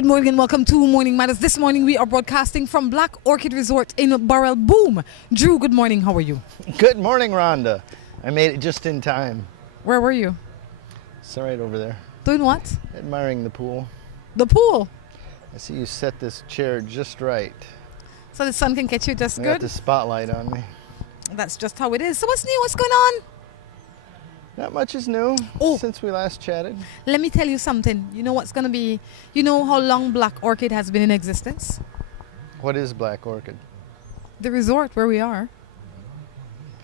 Good morning and welcome to Morning Matters. This morning we are broadcasting from Black Orchid Resort in Burrell. Boom. Drew, good morning. How are you? Good morning, Rhonda. I made it just in time. Where were you? It's right over there. Doing what? Admiring the pool. The pool. I see you set this chair just right. So the sun can catch you just I good? got the spotlight on me. That's just how it is. So what's new? What's going on? Not much is new since we last chatted. Let me tell you something. You know what's going to be... You know how long Black Orchid has been in existence? What is Black Orchid? The resort where we are.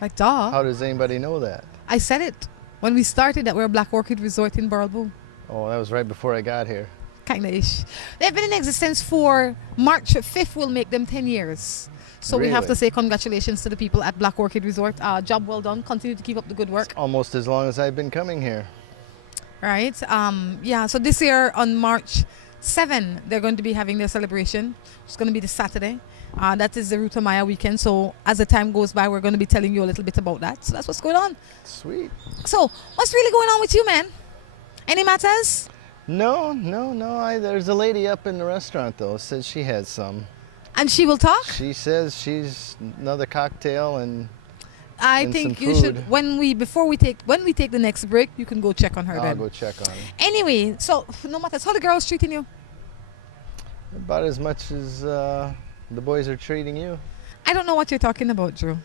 Like, duh. How does anybody know that? I said it when we started that we're Black Orchid Resort in Burrell. Boom. Oh, that was right before I got here. Kinda ish. They've been in existence for March 5th will make them 10 years. So we have to Really? say congratulations to the people at Black Orchid Resort. Job well done. Continue to keep up the good work. It's almost as long as I've been coming here. Right. Yeah. So this year on March 7, they're going to be having their celebration. It's going to be this Saturday. That is the Ruta Maya weekend. So as the time goes by, we're going to be telling you a little bit about that. So that's what's going on. Sweet. So what's really going on with you, man? Any matters? No. There's a lady up in the restaurant, though, says she had some. And she will talk? She says she's another cocktail and I and think some you food. should when we take the next break, you can go check on her I'll then. go check on her. Anyway, so no matter how the girls treating you. About as much as the boys are treating you. I don't know what you're talking about, Drew.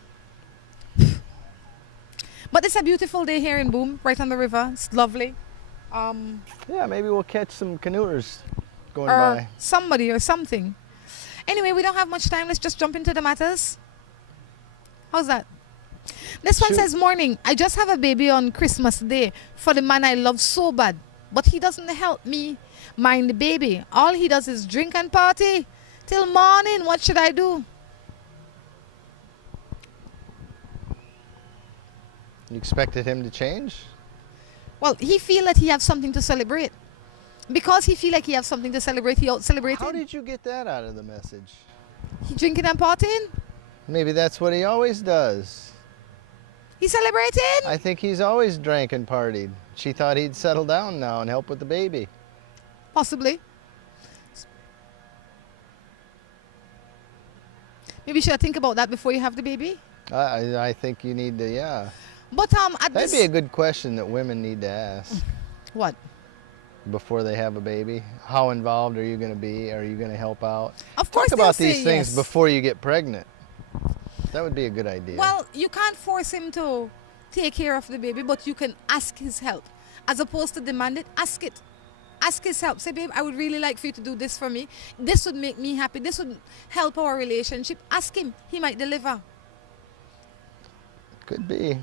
But it's a beautiful day here in Boom, right on the river. It's lovely. Yeah, maybe we'll catch some canoers going Or by. somebody or something. Anyway, we don't have much time. Let's just jump into the matters. How's that? This one Shoot. says, morning. I just have a baby on Christmas Day for the man I love so bad. But he doesn't help me mind the baby. All he does is drink and party till morning. What should I do? You expected him to change? Well, he feel that he have something to celebrate. Because he feel like he have something to celebrate, he out celebrating. How did you get that out of the message? He drinking and partying? Maybe that's what he always does. He celebrating? I think he's always drank and partied. She thought he'd settle down now and help with the baby. Possibly. Maybe you should think about that before you have the baby. I think you need to, yeah. But at That'd this... be a good question that women need to ask What? before they have a baby. How involved are you going to be? Are you going to help out? Of course Talk about they'll these say things yes. before you get pregnant. That would be a good idea. Well, you can't force him to take care of the baby, but you can ask his help. As opposed to demand it, ask it. Ask his help. Say, babe, I would really like for you to do this for me. This would make me happy. This would help our relationship. Ask him. He might deliver. Could be.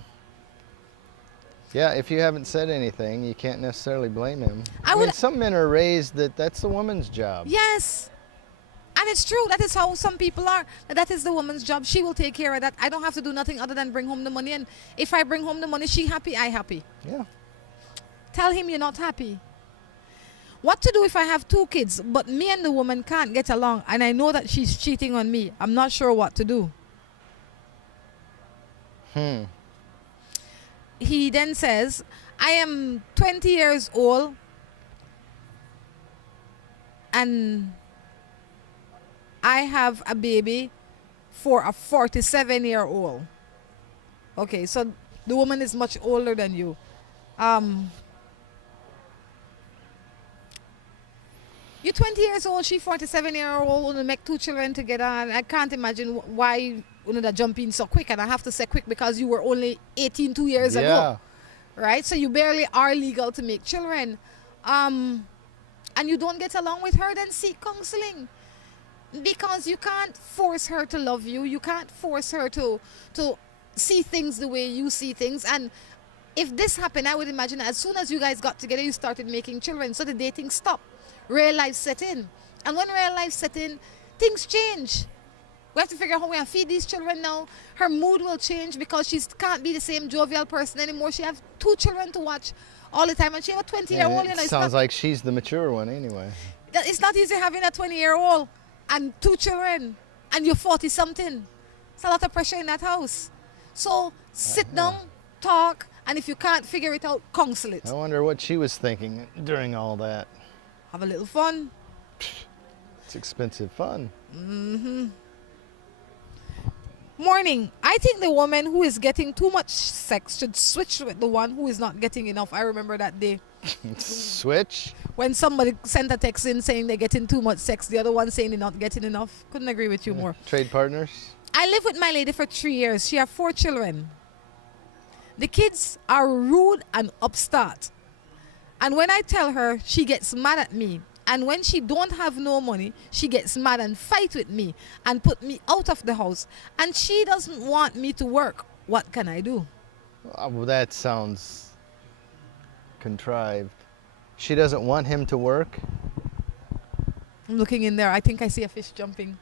Yeah, if you haven't said anything, you can't necessarily blame him. I mean, some men are raised that that's the woman's job. Yes. And it's true. That is how some people are. That is the woman's job. She will take care of that. I don't have to do nothing other than bring home the money. And if I bring home the money, she happy, I happy. Yeah. Tell him you're not happy. What to do if I have 2 kids, but me and the woman can't get along, and I know that she's cheating on me? I'm not sure what to do. He then says, I am 20 years old and I have a baby for a 47-year-old. Okay, so the woman is much older than you. You're 20 years old, she 47-year-old, and make 2 children together. And I can't imagine why you that jump in so quick. And I have to say quick because you were only 18 2 years ago. Right? So you barely are legal to make children. And you don't get along with her, then seek counseling. Because you can't force her to love you. You can't force her to see things the way you see things. And if this happened, I would imagine as soon as you guys got together, you started making children. So the dating stopped. Real life set in. And when real life set in, things change. We have to figure out how we have to feed these children now. Her mood will change because she can't be the same jovial person anymore. She has 2 children to watch all the time. And she has a 20-year-old. It sounds like she's the mature one anyway. It's not easy having a 20-year-old and 2 children and you're 40-something. It's a lot of pressure in that house. So sit down, talk, and if you can't figure it out, counsel it. I wonder what she was thinking during all that. Have a little fun. It's expensive fun. Morning. I think the woman who is getting too much sex should switch with the one who is not getting enough. I remember that day. Switch? When somebody sent a text in saying they're getting too much sex, the other one saying they're not getting enough. Couldn't agree with you more. Trade partners? I lived with my lady for 3 years. She has 4 children. The kids are rude and upstart. And when I tell her, she gets mad at me. And when she don't have no money, she gets mad and fight with me and put me out of the house. And she doesn't want me to work. What can I do? Well, that sounds contrived. She doesn't want him to work? I'm looking in there. I think I see a fish jumping.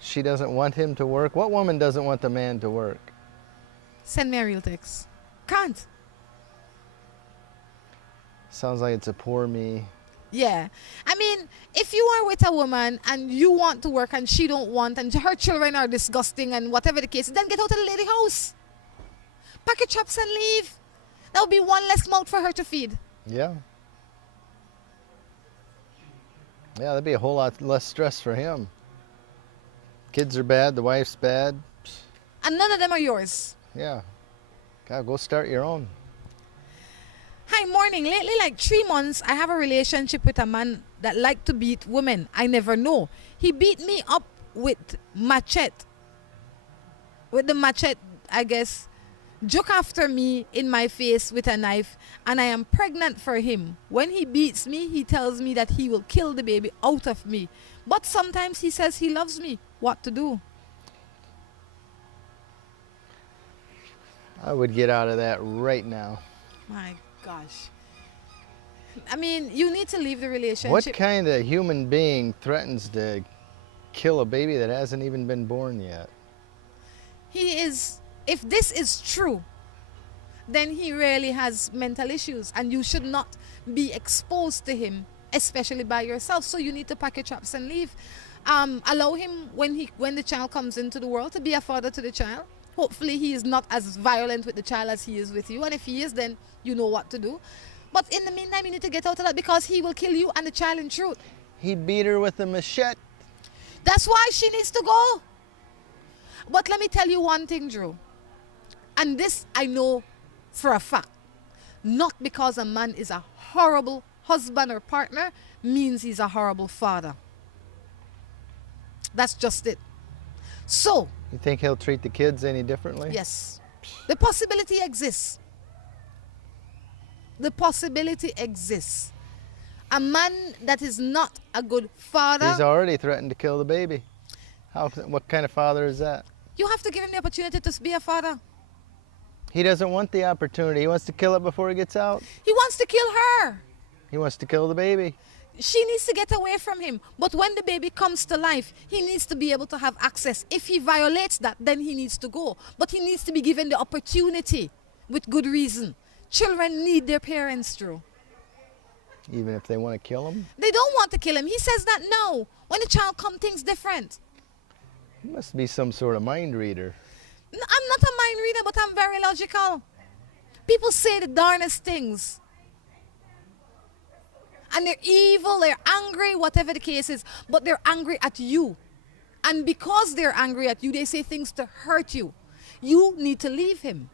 She doesn't want him to work? What woman doesn't want the man to work? Send me a real text. Can't. Sounds like it's a poor me. Yeah. I mean, if you are with a woman and you want to work and she don't want and her children are disgusting and whatever the case, then get out of the lady house. Pack your chops and leave. That would be one less mouth for her to feed. Yeah. Yeah, that'd be a whole lot less stress for him. Kids are bad, the wife's bad. And none of them are yours. Yeah. God, go start your own. Hi, morning. Lately, like 3 months, I have a relationship with a man that like to beat women. I never know. He beat me up with machete. With the machete, I guess. Joke after me in my face with a knife. And I am pregnant for him. When he beats me, he tells me that he will kill the baby out of me. But sometimes he says he loves me. What to do? I would get out of that right now. My gosh. I mean, you need to leave the relationship. What kind of human being threatens to kill a baby that hasn't even been born yet? He is, if this is true, then he really has mental issues and you should not be exposed to him, especially by yourself. So you need to pack your chops and leave. Allow him when the child comes into the world to be a father to the child. Hopefully he is not as violent with the child as he is with you. And if he is, then you know what to do. But in the meantime, you need to get out of that because he will kill you and the child in truth. He beat her with a machete. That's why she needs to go. But let me tell you one thing, Drew. And this I know for a fact. Not because a man is a horrible husband or partner means he's a horrible father. That's just it. So, you think he'll treat the kids any differently? yes. The possibility exists. The possibility exists. A man that is not a good father. He's already threatened to kill the baby. What kind of father is that? You have to give him the opportunity to be a father. He doesn't want the opportunity. He wants to kill it before he gets out. He wants to kill her. He wants to kill the baby. She needs to get away from him. But when the baby comes to life, he needs to be able to have access. If he violates that, then he needs to go. But he needs to be given the opportunity with good reason. Children need their parents, Drew. Even if they want to kill him? They don't want to kill him. He says that no. When the child comes, things different. He must be some sort of mind reader. I'm not a mind reader, but I'm very logical. People say the darnest things. And they're evil, they're angry, whatever the case is. But they're angry at you. And because they're angry at you, they say things to hurt you. You need to leave him.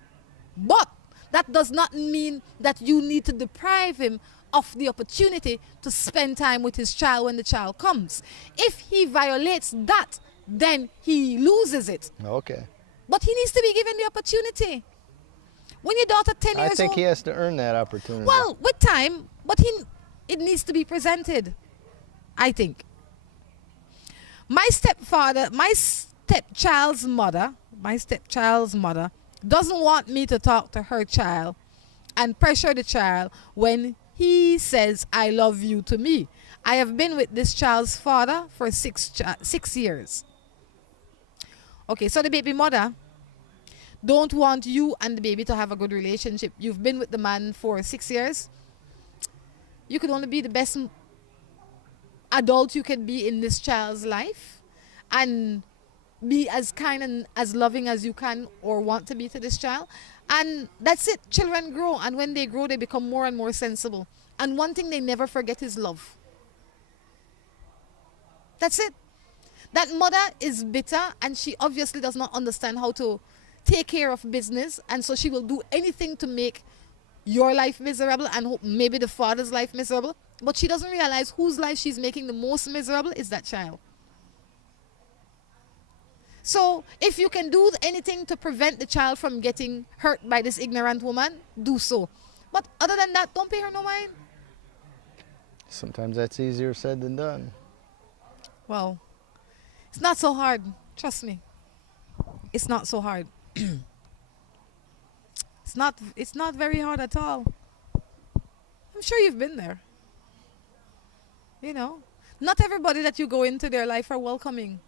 But that does not mean that you need to deprive him of the opportunity to spend time with his child when the child comes. If he violates that, then he loses it. Okay. But he needs to be given the opportunity. When your daughter 10 years old... I think he has to earn that opportunity. Well, with time, but it needs to be presented, I think. My stepchild's mother doesn't want me to talk to her child and pressure the child when he says, I love you to me. I have been with this child's father for 6 years. Okay, so the baby mother don't want you and the baby to have a good relationship. You've been with the man for 6 years. You could only be the best adult you can be in this child's life and be as kind and as loving as you can or want to be to this child. And that's it. Children grow, and when they grow, they become more and more sensible. And one thing they never forget is love. That's it. That mother is bitter and she obviously does not understand how to take care of business, and so she will do anything to make your life miserable and maybe the father's life miserable, but she doesn't realize whose life she's making the most miserable is that child. So if you can do anything to prevent the child from getting hurt by this ignorant woman, do so. But other than that, don't pay her no mind. Sometimes that's easier said than done. Well, it's not so hard. Trust me. It's not so hard. It's not very hard at all. I'm sure you've been there. You know, not everybody that you go into their life are welcoming.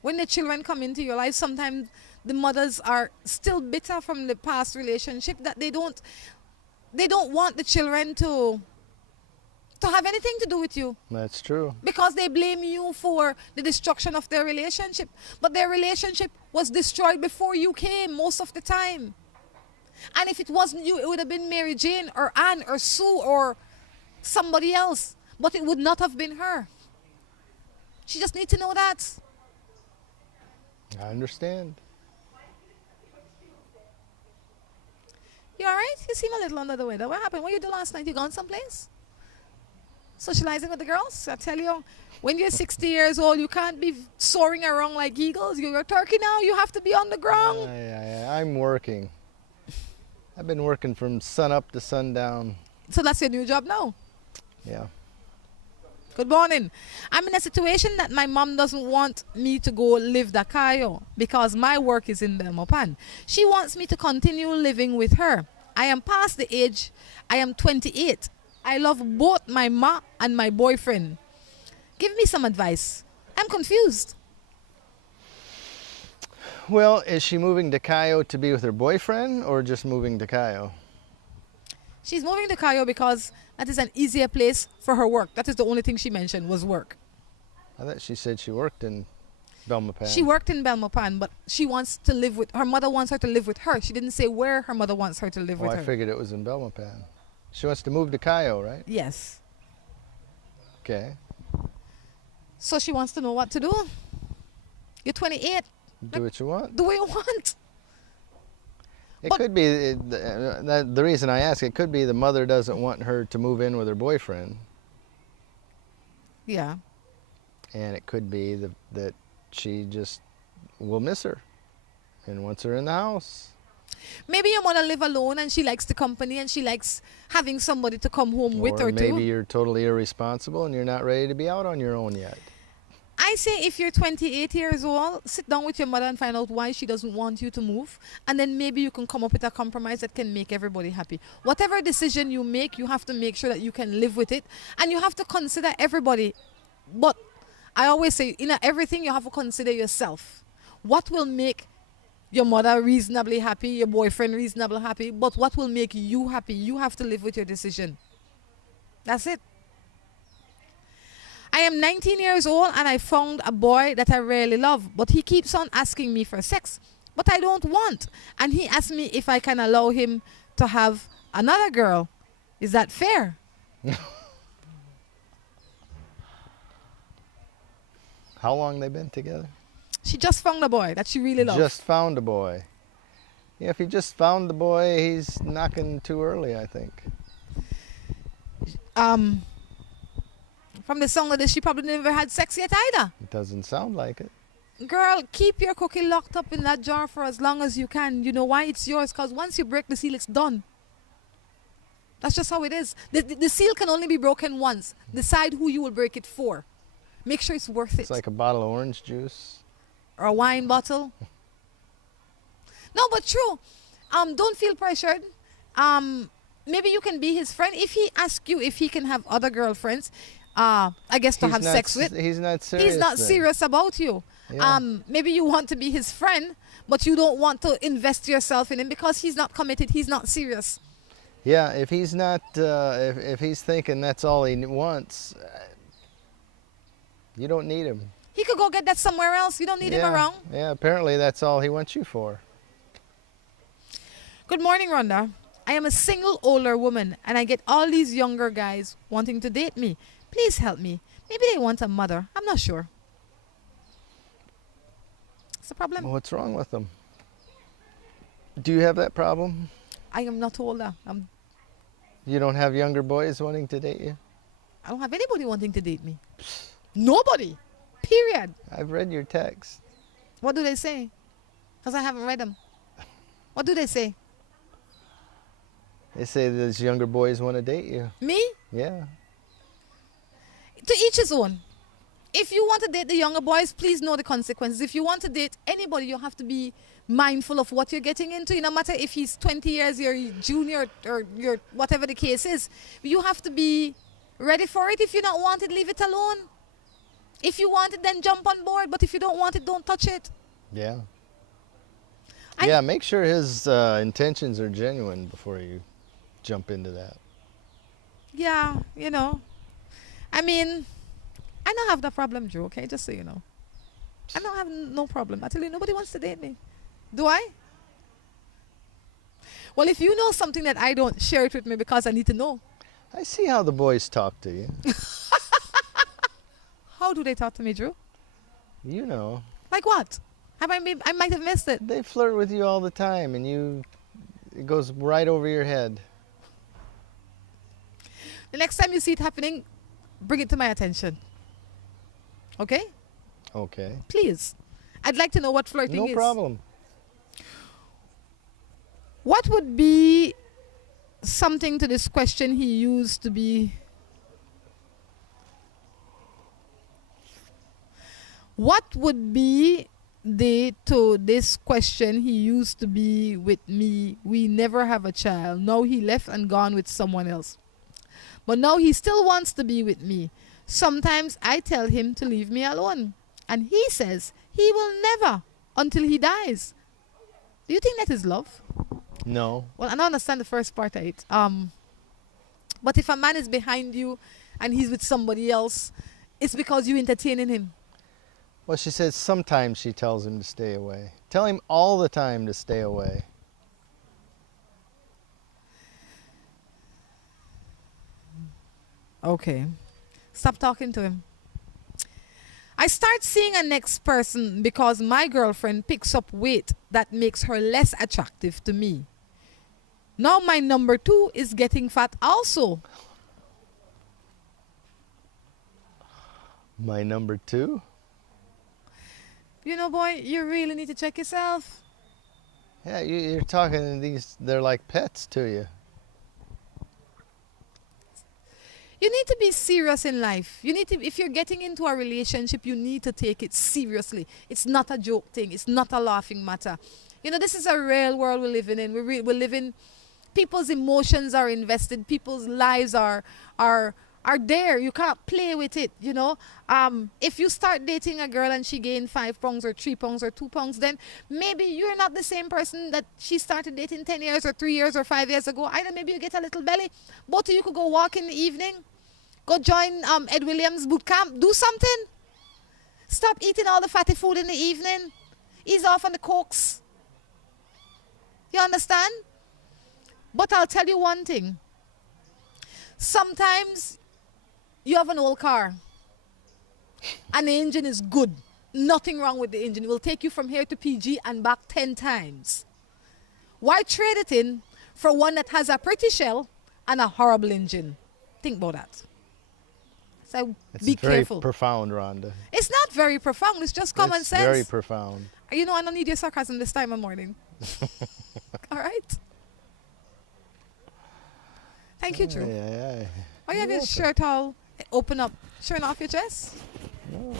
When the children come into your life, sometimes the mothers are still bitter from the past relationship, that they don't want the children to have anything to do with you. That's true. Because they blame you for the destruction of their relationship. But their relationship was destroyed before you came most of the time. And if it wasn't you, it would have been Mary Jane or Anne or Sue or somebody else. But it would not have been her. She just needs to know that. I understand. You all right? You seem a little under the weather. What happened? What you do last night? You gone someplace? Socializing with the girls? I tell you, when you're 60 years old, you can't be soaring around like eagles. You're a turkey now. You have to be on the ground. I'm working. I've been working from sun up to sundown. So that's your new job now? Yeah. Good morning. I'm in a situation that my mom doesn't want me to go live Dakayo because my work is in Belmopan. She wants me to continue living with her. I am past the age. I am 28. I love both my ma and my boyfriend. Give me some advice. I'm confused. Well, is she moving to Cayo to be with her boyfriend or just moving to Cayo? She's moving to Cayo because that is an easier place for her work. That is the only thing she mentioned was work. I thought she said she worked in Belmopan. She worked in Belmopan, but she wants to live with, her mother wants her to live with her. She didn't say where her mother wants her to live with her. I figured it was in Belmopan. She wants to move to Cayo, right? Yes. Okay. So she wants to know what to do. You're 28. Do what you want. Do what you want. It could be, the reason I ask, it could be the mother doesn't want her to move in with her boyfriend. Yeah. And it could be that she just will miss her and wants her in the house. Maybe you want to live alone and she likes the company and she likes having somebody to come home with her too. Or maybe you're totally irresponsible and you're not ready to be out on your own yet. I say if you're 28 years old, sit down with your mother and find out why she doesn't want you to move. And then maybe you can come up with a compromise that can make everybody happy. Whatever decision you make, you have to make sure that you can live with it. And you have to consider everybody. But I always say, in everything, you have to consider yourself. What will make your mother reasonably happy, your boyfriend reasonably happy, but what will make you happy? You have to live with your decision. That's it. I am 19 years old and I found a boy that I really love, but he keeps on asking me for sex, but I don't want. And he asked me if I can allow him to have another girl. Is that fair? How long they been together? She just found a boy that she really loves. Just found a boy. Yeah, if he just found the boy, he's knocking too early, I think. From the song of this, she probably never had sex yet either. It doesn't sound like it. Girl, keep your cookie locked up in that jar for as long as you can. You know why? It's yours, because once you break the seal, it's done. That's just how it is. The seal can only be broken once. Decide who you will break it for. Make sure it's worth it. It's like a bottle of orange juice. Or a wine bottle. No, but true. Don't feel pressured. Maybe you can be his friend. If he asks you if he can have other girlfriends, I guess to have sex with. He's not serious. He's not serious about you. Yeah. Maybe you want to be his friend, but you don't want to invest yourself in him because he's not committed. He's not serious. Yeah, if he's not, if he's thinking that's all he wants, you don't need him. He could go get that somewhere else. You don't need him around. Yeah, apparently that's all he wants you for. Good morning, Rhonda. I am a single older woman and I get all these younger guys wanting to date me. Please help me. Maybe they want a mother. I'm not sure. What's the problem? Well, what's wrong with them? Do you have that problem? I am not older. You don't have younger boys wanting to date you? I don't have anybody wanting to date me. Nobody. Period. I've read your text. What do they say? Because I haven't read them. What do they say? They say those younger boys want to date you. Me? Yeah. To each his own. If you want to date the younger boys, please know the consequences. If you want to date anybody, you have to be mindful of what you're getting into. No matter if he's 20 years your junior or your whatever the case is, you have to be ready for it. If you don't want it, leave it alone. If you want it, then jump on board. But if you don't want it, don't touch it. Yeah. Yeah, make sure his intentions are genuine before you jump into that. Yeah, you know. I mean, I don't have that problem, Joe, okay? Just so you know. I don't have no problem. I tell you, nobody wants to date me. Do I? Well, if you know something that I don't, share it with me because I need to know. I see how the boys talk to you. How do they talk to me, Drew? You know. Like what? I might have missed it. They flirt with you all the time, and it goes right over your head. The next time you see it happening, bring it to my attention. Okay? Okay. Please. I'd like to know what flirting is. No problem. What would be something to this question he used to be... What would be to this question he used to be with me? We never have a child. Now he left and gone with someone else. But now he still wants to be with me. Sometimes I tell him to leave me alone. And he says he will never until he dies. Do you think that is love? No. Well, I don't understand the first part of it. But if a man is behind you and he's with somebody else, it's because you're entertaining him. Well, she says sometimes she tells him to stay away. Tell him all the time to stay away. Okay. Stop talking to him. I start seeing a next person because my girlfriend picks up weight that makes her less attractive to me. Now my number 2 is getting fat also. My number 2? You know, boy, you really need to check yourself. Yeah, you're talking they're like pets to you. You need to be serious in life. You need to, if you're getting into a relationship, you need to take it seriously. It's not a joke thing. It's not a laughing matter. You know, this is a real world we're living in. We're living, people's emotions are invested. People's lives are there. You can't play with it, you know. If you start dating a girl and she gained 5 pounds or 3 pounds or 2 pounds, then maybe you're not the same person that she started dating 10 years or 3 years or 5 years ago. Either maybe you get a little belly. Both of you could go walk in the evening. Go join Ed Williams boot camp. Do something. Stop eating all the fatty food in the evening. Ease off on the cokes. You understand? But I'll tell you one thing. Sometimes you have an old car and the engine is good. Nothing wrong with the engine. It will take you from here to PG and back 10 times. Why trade it in for one that has a pretty shell and a horrible engine? Think about that. So be careful. It's very profound, Rhonda. It's not very profound. It's just common sense. It's very profound. You know, I don't need your sarcasm this time of morning. All right? Thank you, Drew. Oh, you have your shirt all open up, showing off your chest? No.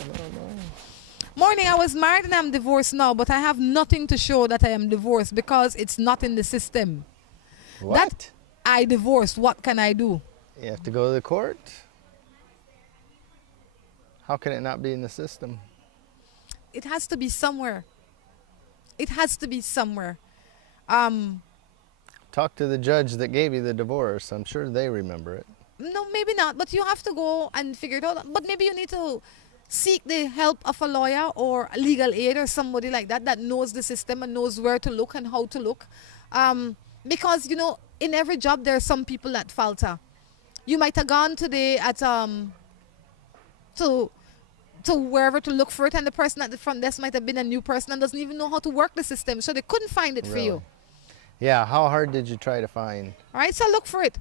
Morning, I was married and I'm divorced now, but I have nothing to show that I am divorced because it's not in the system. What? That I divorced, what can I do? You have to go to the court. How can it not be in the system? It has to be somewhere. It has to be somewhere. Talk to the judge that gave you the divorce. I'm sure they remember it. No, maybe not, but you have to go and figure it out. But maybe you need to seek the help of a lawyer or a legal aid or somebody like that that knows the system and knows where to look and how to look. Because, you know, in every job there are some people that falter. You might have gone today at to to wherever to look for it, and the person at the front desk might have been a new person and doesn't even know how to work the system, so they couldn't find it for you. Yeah, how hard did you try to find? All right, so look for it.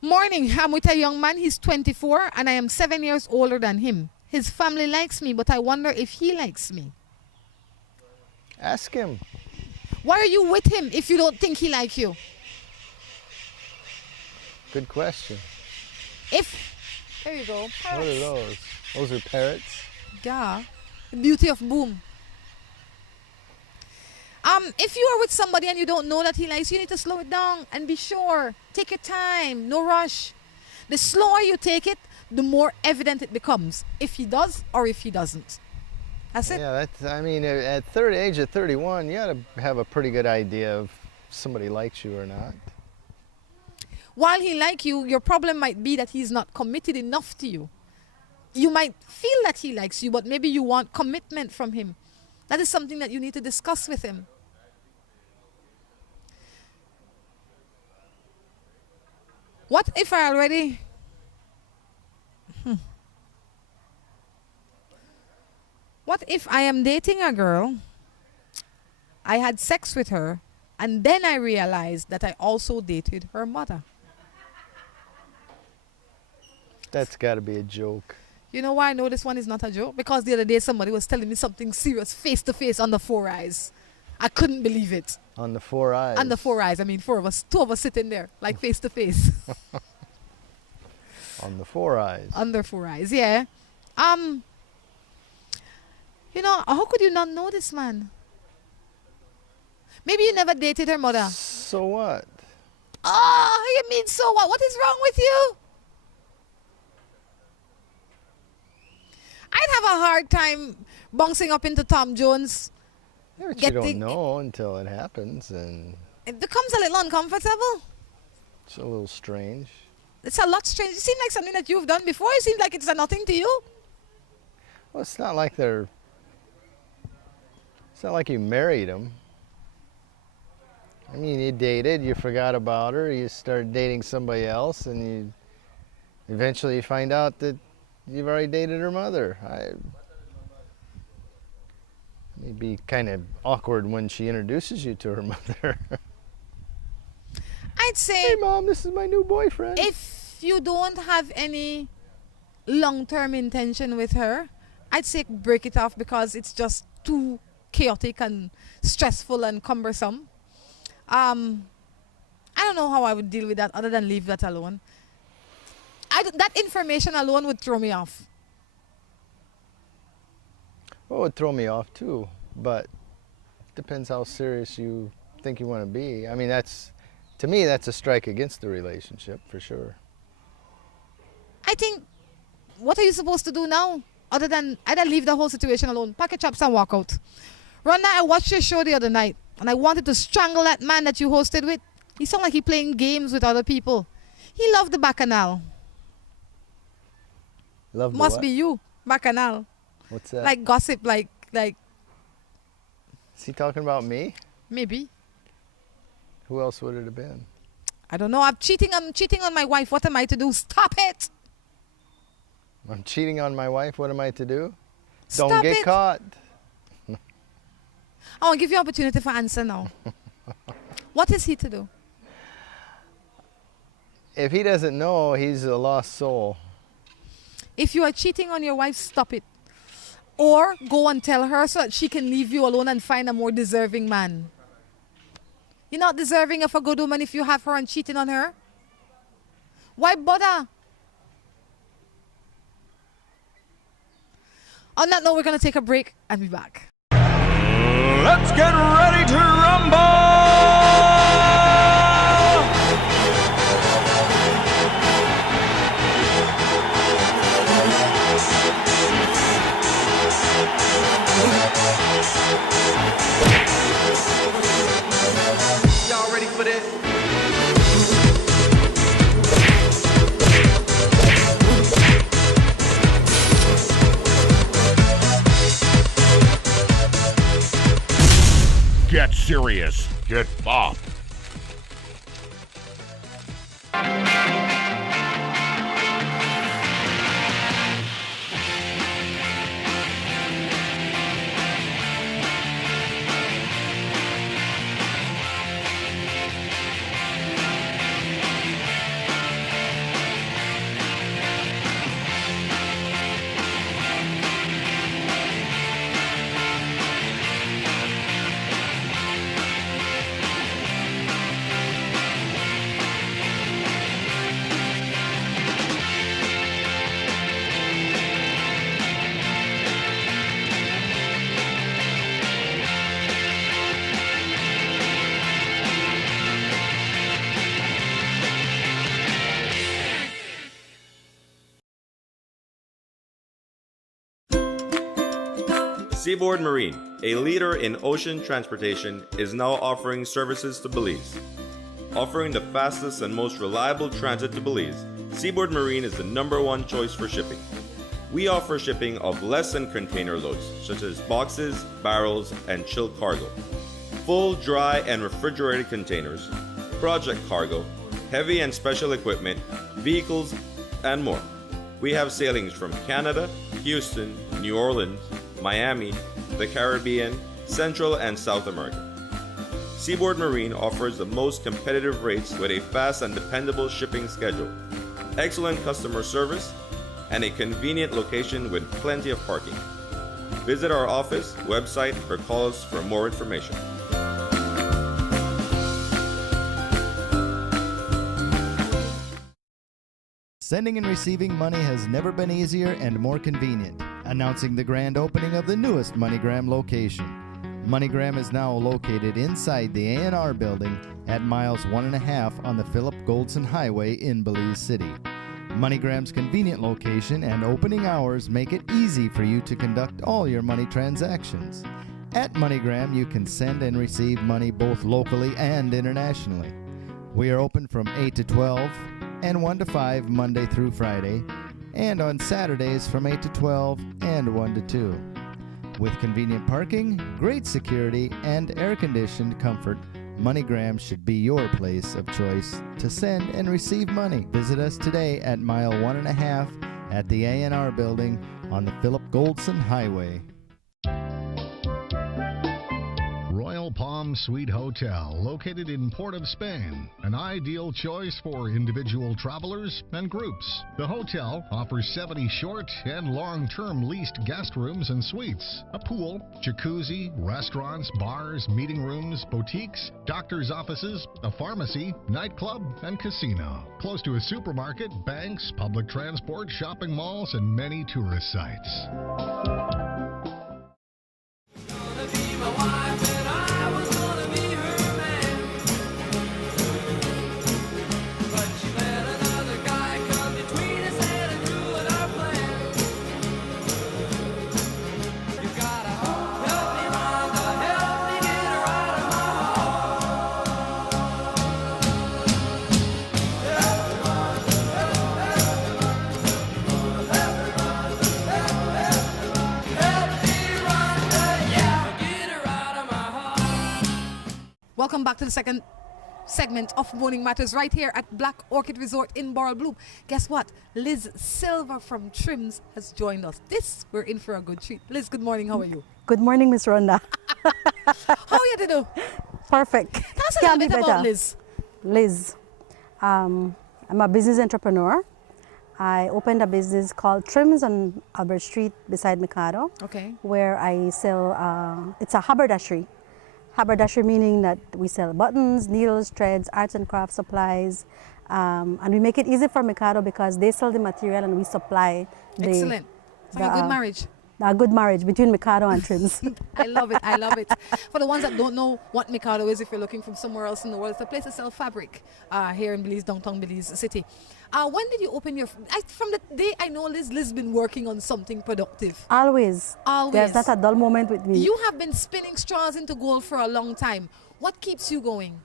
Morning, I'm with a young man. He's 24 and I am 7 years older than him. His family likes me, but I wonder if he likes me. Ask him. Why are you with him if you don't think he likes you? Good question. There you go. Parrots. What are those? Those are parrots? Yeah. The beauty of boom. If you are with somebody and you don't know that he likes you, you need to slow it down and be sure. Take your time, no rush. The slower you take it, the more evident it becomes, if he does or if he doesn't. That's it. Yeah, I mean, at age of 31, you ought to have a pretty good idea of somebody likes you or not. While he likes you, your problem might be that he's not committed enough to you. You might feel that he likes you, but maybe you want commitment from him. That is something that you need to discuss with him. What if I already... What if I am dating a girl, I had sex with her, and then I realized that I also dated her mother? That's got to be a joke. You know why I know this one is not a joke? Because the other day somebody was telling me something serious face to face on the 4 eyes. I couldn't believe it. On the 4 eyes? On the 4 eyes. I mean, 4 of us, 2 of us sitting there, like face to face. On the 4 eyes? Under 4 eyes, yeah. You know, how could you not know this man? Maybe you never dated her mother. So what? Oh, you mean so what? What is wrong with you? I'd have a hard time bouncing up into Tom Jones. Yeah, but you don't know until it happens, and it becomes a little uncomfortable. It's a little strange. It's a lot strange. It seems like something that you've done before. It seems like it's a nothing to you. Well, it's not like it's not like you married him. I mean, you dated, you forgot about her, you started dating somebody else, and you eventually find out that you've already dated her mother. It'd be kind of awkward when she introduces you to her mother. I'd say, hey Mom, this is my new boyfriend. If you don't have any long-term intention with her, I'd say break it off, because it's just too chaotic and stressful and cumbersome. I don't know how I would deal with that other than leave that alone. That information alone would throw me off. Well, it would throw me off too, but depends how serious you think you want to be. I mean, to me, that's a strike against the relationship for sure. I think, what are you supposed to do now? Other than either leave the whole situation alone, pack your chops and walk out. Rhonda, I watched your show the other night, and I wanted to strangle that man that you hosted with. He sounded like he playing games with other people. He loved the bacchanal. Love the Must what? be you, bacchanal. What's that? Like gossip, like. Is he talking about me? Maybe. Who else would it have been? I don't know. I'm cheating on my wife. What am I to do? Stop it! I'm cheating on my wife. What am I to do? Stop Don't get it. caught. I want to give you an opportunity for answer now. What is he to do? If he doesn't know, he's a lost soul. If you are cheating on your wife, stop it. Or go and tell her so that she can leave you alone and find a more deserving man. You're not deserving of a good woman if you have her and cheating on her. Why bother? On that note, we're going to take a break and be back. Let's get ready to rumble! Y'all ready for this? Get serious. Get bopped. Seaboard Marine, a leader in ocean transportation, is now offering services to Belize. Offering the fastest and most reliable transit to Belize, Seaboard Marine is the #1 choice for shipping. We offer shipping of less than container loads, such as boxes, barrels, and chilled cargo, full, dry, and refrigerated containers, project cargo, heavy and special equipment, vehicles, and more. We have sailings from Canada, Houston, New Orleans, Miami, the Caribbean, Central and South America. Seaboard Marine offers the most competitive rates with a fast and dependable shipping schedule, excellent customer service, and a convenient location with plenty of parking. Visit our office, website, or call us for more information. Sending and receiving money has never been easier and more convenient. Announcing the grand opening of the newest MoneyGram location. MoneyGram is now located inside the A&R building at miles 1.5 on the Philip Goldson Highway in Belize City. MoneyGram's convenient location and opening hours make it easy for you to conduct all your money transactions. At MoneyGram, you can send and receive money both locally and internationally. We are open from 8 to 12 and 1 to 5 Monday through Friday, and on Saturdays from 8 to 12 and 1 to 2. With convenient parking, great security, and air-conditioned comfort, MoneyGram should be your place of choice to send and receive money. Visit us today at mile 1.5 at the A&R building on the Philip Goldson Highway. Royal Palm Suite Hotel, located in Port of Spain, an ideal choice for individual travelers and groups. The hotel offers 70 short and long-term leased guest rooms and suites, a pool, jacuzzi, restaurants, bars, meeting rooms, boutiques, doctor's offices, a pharmacy, nightclub, and casino. Close to a supermarket, banks, public transport, shopping malls, and many tourist sites. Welcome back to the second segment of Morning Matters right here at Black Orchid Resort in Boral Bloom. Guess what? Liz Silva from Trims has joined us. We're in for a good treat. Liz, good morning. How are you? Good morning, Miss Rhonda. How are you to do? Perfect. Tell us a little bit about Liz. Liz, I'm a business entrepreneur. I opened a business called Trims on Albert Street beside Mikado. Okay. Where I sell, it's a haberdashery. Haberdashery meaning that we sell buttons, needles, threads, arts and crafts supplies, and we make it easy for Mikado because they sell the material and we supply the... Excellent. It's like a good marriage. A good marriage between Mikado and Trims. I love it. I love it. For the ones that don't know what Mikado is, if you're looking from somewhere else in the world, it's a place to sell fabric here in Belize, downtown Belize City. When did you open your... from the day I know Liz's been working on something productive. Always. Always. There's not a dull moment with me. You have been spinning straws into gold for a long time. What keeps you going?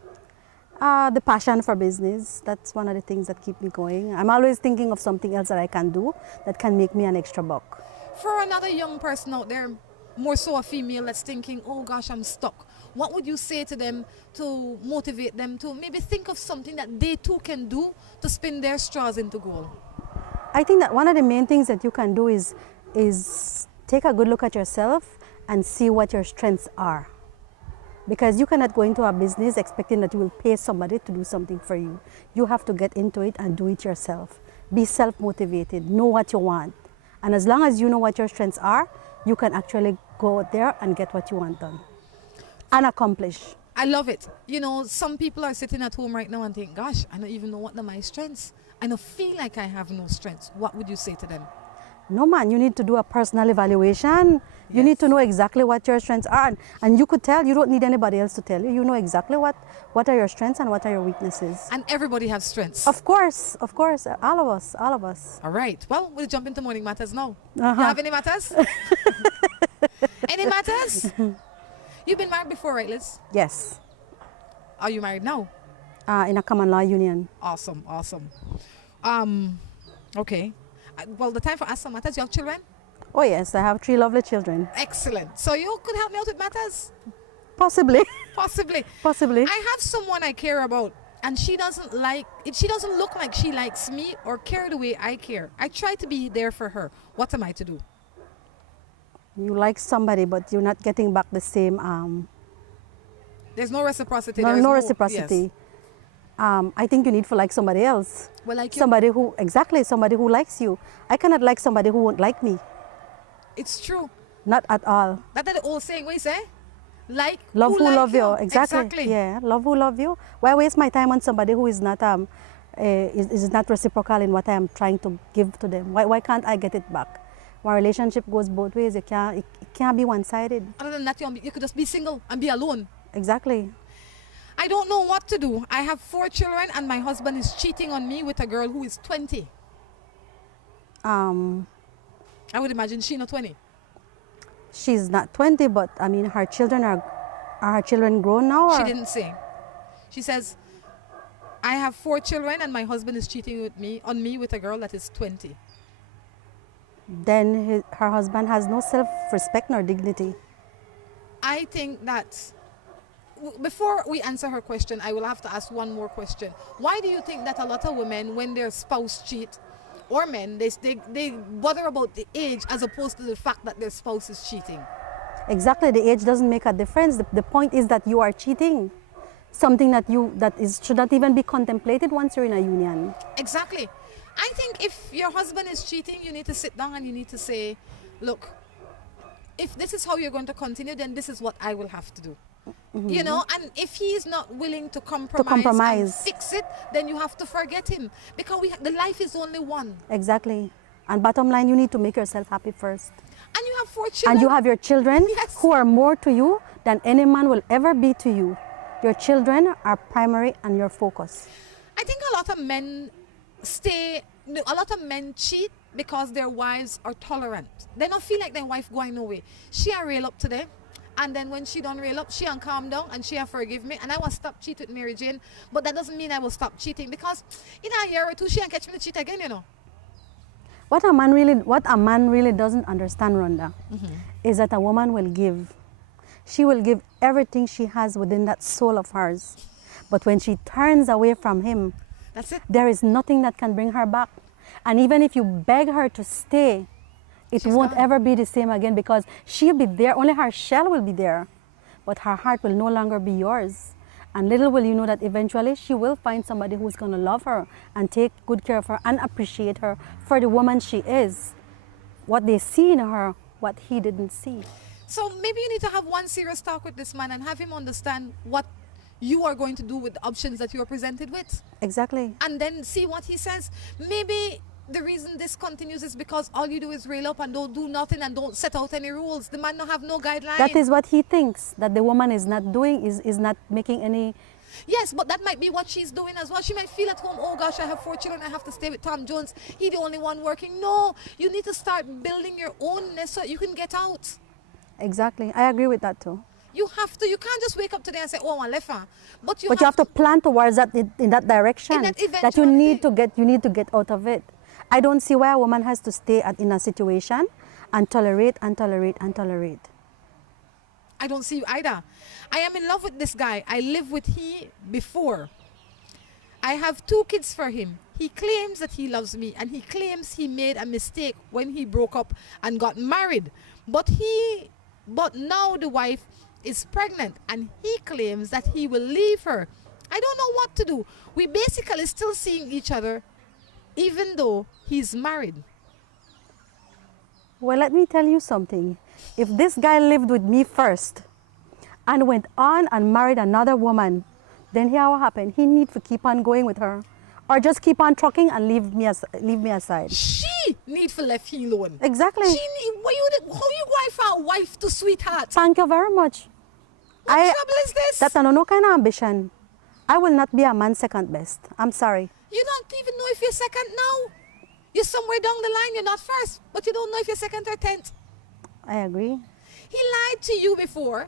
The passion for business. That's one of the things that keep me going. I'm always thinking of something else that I can do that can make me an extra buck. For another young person out there, more so a female that's thinking, oh gosh, I'm stuck. What would you say to them to motivate them to maybe think of something that they too can do to spin their straws into gold? I think that one of the main things that you can do is take a good look at yourself and see what your strengths are. Because you cannot go into a business expecting that you will pay somebody to do something for you. You have to get into it and do it yourself. Be self-motivated, know what you want. And as long as you know what your strengths are, you can actually go out there and get what you want done and accomplish. I love it. You know, some people are sitting at home right now and think, gosh, I don't even know what are my strengths. I don't feel like I have no strengths. What would you say to them? No, man, you need to do a personal evaluation. You need to know exactly what your strengths are. And you could tell, you don't need anybody else to tell you. You know exactly what are your strengths and what are your weaknesses. And everybody has strengths. Of course, all of us. All right, well, we'll jump into Morning Matters now. You have any matters? Any matters? You've been married before, right, Liz? Yes, Are you married now? in a common law union. Awesome, awesome. Okay. Well, the time for Ask Some Matters, you have children? Oh yes, I have 3 lovely children. Excellent. So you could help me out with matters? Possibly, Possibly. possibly. I have someone I care about, and she doesn't look like she likes me or care the way I care. I try to be there for her. What am I to do? You like somebody, but you're not getting back the same. There's no reciprocity. No, There's no reciprocity. Yes. I think you need to like somebody else. Well, like you. Somebody who somebody who likes you. I cannot like somebody who won't like me. It's true. Not at all. That's the old saying. What you say? Like Love who like love you. Exactly. Exactly. Yeah, love who love you. Why waste my time on somebody who is not is not reciprocal in what I am trying to give to them? Why can't I get it back? My relationship goes both ways. It can't be one-sided. Other than that, you could just be single and be alone. Exactly. I don't know what to do. I have 4 children, and my husband is cheating on me with a girl who is 20. I would imagine she's not 20. She's not 20, but I mean, her children are her children grown now? She Or? didn't say. She says, I have 4 children and my husband is cheating on me with a girl that is 20. Then her husband has no self-respect nor dignity. I think that before we answer her question, I will have to ask one more question. Why do you think that a lot of women, when their spouse cheat, or men, they bother about the age as opposed to the fact that their spouse is cheating? Exactly, the age doesn't make a difference. The point is that you are cheating. Something that should not even be contemplated once you're in a union. Exactly. I think if your husband is cheating, you need to sit down and you need to say, look, if this is how you're going to continue, then this is what I will have to do. Mm-hmm. You know, and if he is not willing to compromise and fix it, then you have to forget him, because the life is only one. Exactly. And bottom line, you need to make yourself happy first. And you have 4 children. And you have your children, yes, who are more to you than any man will ever be to you. Your children are primary and your focus. I think a lot of men cheat because their wives are tolerant. They don't feel like their wife going nowhere. She a rail up today, and then when she don't rail up, she and calm down and she a forgive me, and I will stop cheating with Mary Jane. But that doesn't mean I will stop cheating, because in a year or 2 she can catch me to cheat again, you know. What a man really doesn't understand, Rhonda, is that a woman will give. She will give everything she has within that soul of hers. But when she turns away from him, that's it. There is nothing that can bring her back. And even if you beg her to stay, She's won't gone. Ever be the same again, because she'll be there, only her shell will be there. But her heart will no longer be yours. And little will you know that eventually she will find somebody who's going to love her and take good care of her and appreciate her for the woman she is. What they see in her, what he didn't see. So maybe you need to have one serious talk with this man and have him understand what you are going to do with the options that you are presented with. Exactly. And then see what he says. Maybe the reason this continues is because all you do is rail up and don't do nothing and don't set out any rules. The man don't have no guidelines. That is what he thinks, that the woman is not doing, is not making any... Yes, but that might be what she's doing as well. She might feel at home, oh gosh, I have 4 children, I have to stay with Tom Jones. He's the only one working. No, you need to start building your own nest so you can get out. Exactly. I agree with that too. You have to. You can't just wake up today and say, oh, I left her. But you have to plan towards that in that direction. That you need to get out of it. I don't see why a woman has to stay in a situation and tolerate and tolerate and tolerate. I don't see you either. I am in love with this guy. I lived with him before. I have 2 kids for him. He claims that he loves me, and he claims he made a mistake when he broke up and got married. But now the wife is pregnant, and he claims that he will leave her. I don't know what to do. We basically still seeing each other even though he's married. Well, let me tell you something. If this guy lived with me first and went on and married another woman, then here what happened? He needs to keep on going with her, or just keep on trucking and leave me aside. She need to left him alone. Exactly. How you going from a wife to sweetheart? Thank you very much. What trouble is this? That's no kind of ambition. I will not be a man's second best. I'm sorry. You don't even know if you're second now. You're somewhere down the line. You're not first, but you don't know if you're second or 10th. I agree. He lied to you before.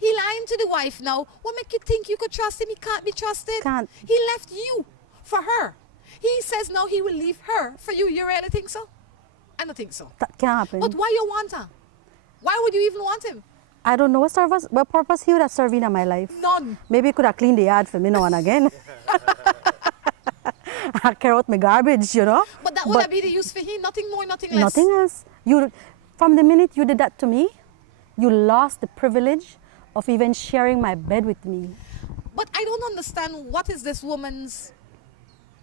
He lying to the wife now. What make you think you could trust him? He can't be trusted. Can't. He left you for her. He says now he will leave her for you. You really think so? I don't think so. That can't happen. But why you want her? Why would you even want him? I don't know what purpose he would have served in my life. None. Maybe he could have cleaned the yard for me now and again. I carry out my garbage, you know. But that would have been the use for him. Nothing more, nothing less. Nothing else. From the minute you did that to me, you lost the privilege of even sharing my bed with me. But I don't understand what is this woman's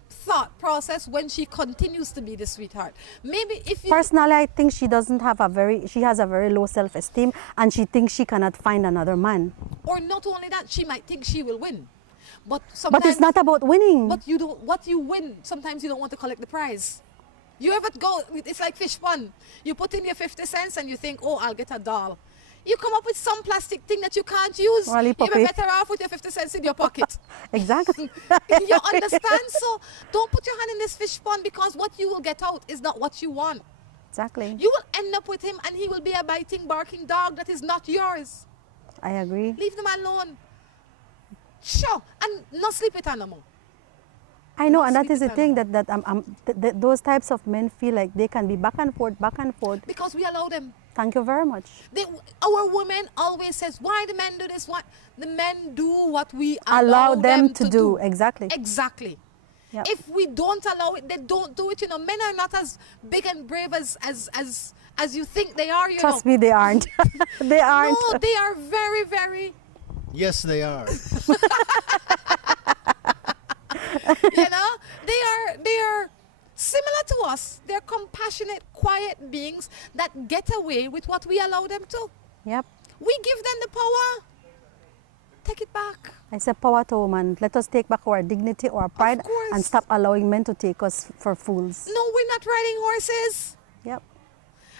thought process when she continues to be the sweetheart. Maybe if you... Personally, I think she has a very low self-esteem and she thinks she cannot find another man. Or not only that, she might think she will win. But sometimes... But it's not about winning. But you don't... What you win, sometimes you don't want to collect the prize. You ever go... It's like fish pond. You put in your 50 cents and you think, oh, I'll get a doll. You come up with some plastic thing that you can't use. Well, You're better off with your 50 cents in your pocket. Exactly. You understand? So don't put your hand in this fish pond, because what you will get out is not what you want. Exactly. You will end up with him and he will be a biting, barking dog that is not yours. I agree. Leave the man alone. Sure. And not sleep with animal. I know, Not and that sleep is the with thing animal. that those types of men feel like they can be back and forth. Because we allow them. Thank you very much. Our women always says, why the men do this? Why? The men do what we Allow them to do. Exactly. Exactly. Yep. If we don't allow it, they don't do it. You know, men are not as big and brave as you think they are. Trust me, they aren't. They aren't. No, they are very, very. Yes, they are. You know, they are similar to us. They're compassionate, quiet beings that get away with what we allow them to. Yep. We give them the power. Take it back. I say power to woman. Let us take back our dignity, our pride, course. and stop allowing men to take us for fools. No, we're not riding horses. Yep.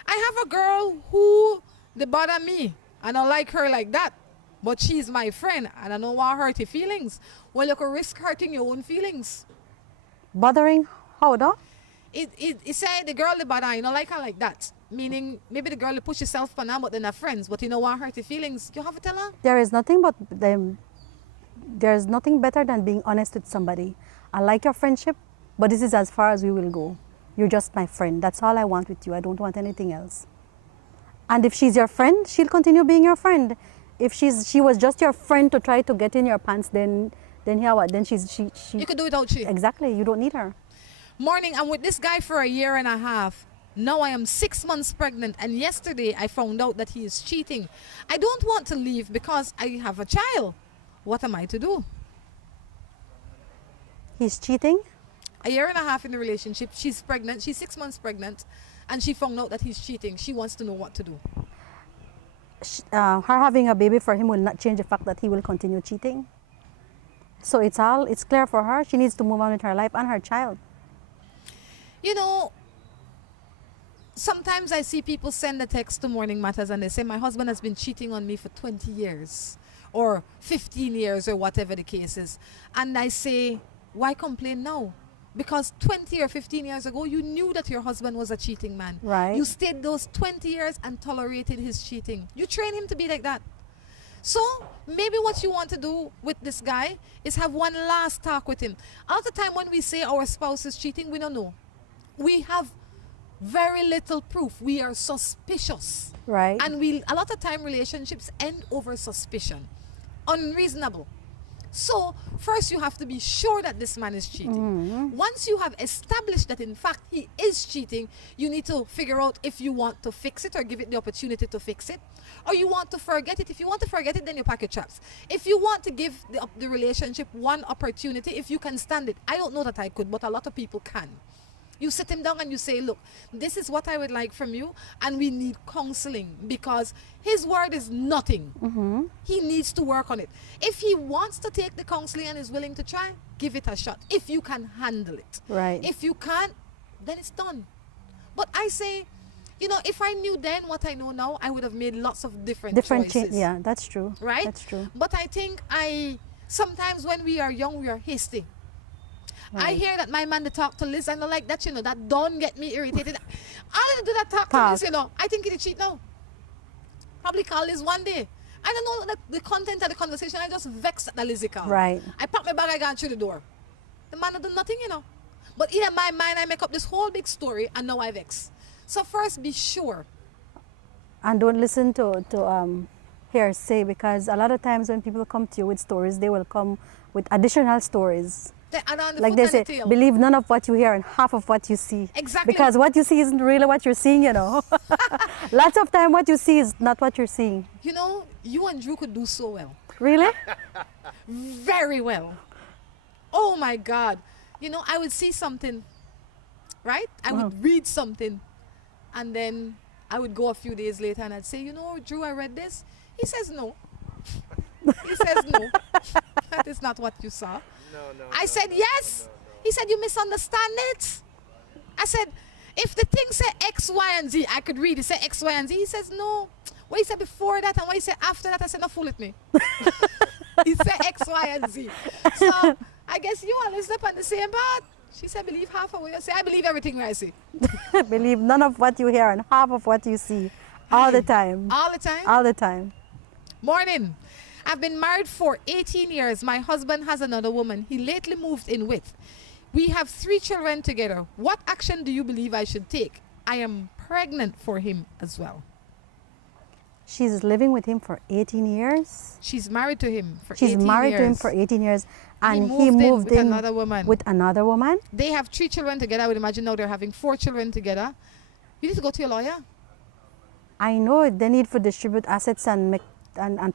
I have a girl who they bother me, and I like her like that. But she's my friend, and I don't want to hurt your feelings. Well, you could risk hurting your own feelings. Bothering? How though? It say the girl they bother, you know, like her like that. Meaning, maybe the girl they push herself for now, but they're not friends. But you know what hurt your feelings? You have to tell her. There is nothing but them. There's nothing better than being honest with somebody. I like your friendship, but this is as far as we will go. You're just my friend. That's all I want with you. I don't want anything else. And if she's your friend, she'll continue being your friend. If she was just your friend to try to get in your pants, then here what? Then she. You could do without she. Exactly. You don't need her. Morning, I'm with this guy for a year and a half. Now I am 6 months pregnant, and yesterday I found out that he is cheating. I don't want to leave because I have a child. What am I to do? He's cheating? A year and a half in the relationship. She's pregnant. She's 6 months pregnant, and she found out that he's cheating. She wants to know what to do. Her having a baby for him will not change the fact that he will continue cheating. So it's clear for her. She needs to move on with her life and her child. You know, sometimes I see people send a text to Morning Matters and they say, my husband has been cheating on me for 20 years or 15 years or whatever the case is. And I say, why complain now? Because 20 or 15 years ago, you knew that your husband was a cheating man. Right. You stayed those 20 years and tolerated his cheating. You trained him to be like that. So maybe what you want to do with this guy is have one last talk with him. All the time when we say our spouse is cheating, we don't know. We have very little proof. We are suspicious. Right. And a lot of time relationships end over suspicion. Unreasonable. So first you have to be sure that this man is cheating. Mm-hmm. Once you have established that in fact he is cheating, you need to figure out if you want to fix it or give it the opportunity to fix it, or you want to forget it. If you want to forget it, then you pack your traps. If you want to give the relationship one opportunity, if you can stand it, I don't know that I could, but a lot of people can. You sit him down and you say, look, this is what I would like from you, and we need counseling because his word is nothing. Mm-hmm. He needs to work on it. If he wants to take the counseling and is willing to try, give it a shot. If you can handle it. Right. If you can't, then it's done. But I say, you know, if I knew then what I know now, I would have made lots of different choices. Yeah, that's true. Right? That's true. But I think sometimes when we are young, we are hasty. Right. I hear that my man they talk to Liz and I like that, you know, that don't get me irritated. All they do that talk to Liz, you know, I think he'd cheat now. Probably call Liz one day. I don't know the content of the conversation. I just vexed at the Lizzie call. Right. I packed my bag, I got through the door. The man had done nothing, you know. But in my mind, I make up this whole big story, and now I vex. So first, be sure. And don't listen to hearsay, because a lot of times when people come to you with stories, they will come with additional stories. They add on the Like foot they and the say, tail. believe none of what you hear and half of what you see. Exactly. Because what you see isn't really what you're seeing, you know. Lots of time what you see is not what you're seeing. You know, you and Drew could do so well. Really? Very well. Oh my God. You know, I would see something, right? I would read something, and then I would go a few days later and I'd say, you know, Drew, I read this. He says no. He says no. That is not what you saw. I said yes. He said you misunderstand it. I said, if the thing said X, Y, and Z, I could read it, say X, Y, and Z. He says no. What he said before that and what he said after that, I said, no, fool with me. He said X, Y, and Z. So I guess you and Liz up on the same part. She said, believe half of what you say. I believe everything I see. Believe none of what you hear and half of what you see. All the time. All the time? All the time. Morning. I've been married for 18 years. My husband has another woman he lately moved in with. We have 3 children together. What action do you believe I should take? I am pregnant for him as well. She's living with him for 18 years. She's married to him for 18 She's years. married to him for 18 years. And he moved in with another woman. With another woman? They have 3 children together. I would imagine now they're having 4 children together. You need to go to your lawyer. I know they need to distribute assets and